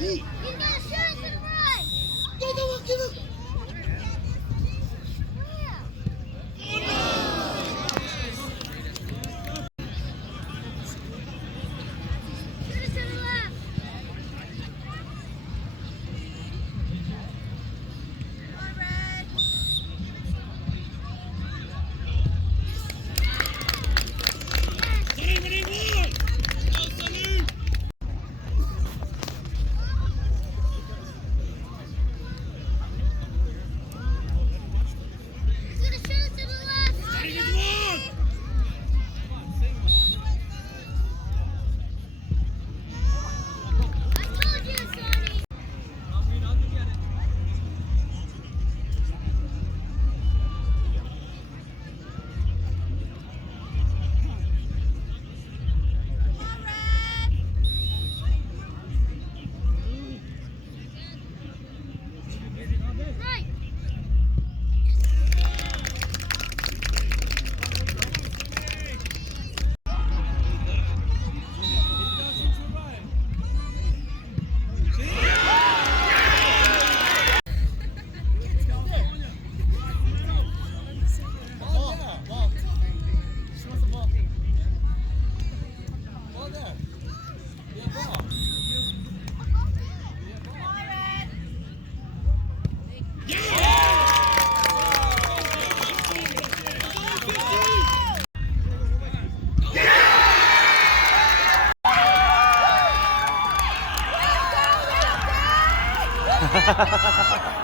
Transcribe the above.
He's gonna shoot it to the right. Get him. Shoot it to the left. Come on, Red. He's gonna shoot it to the left. I told you, Sonny. Come on, Red. Right. Ha ha ha ha ha.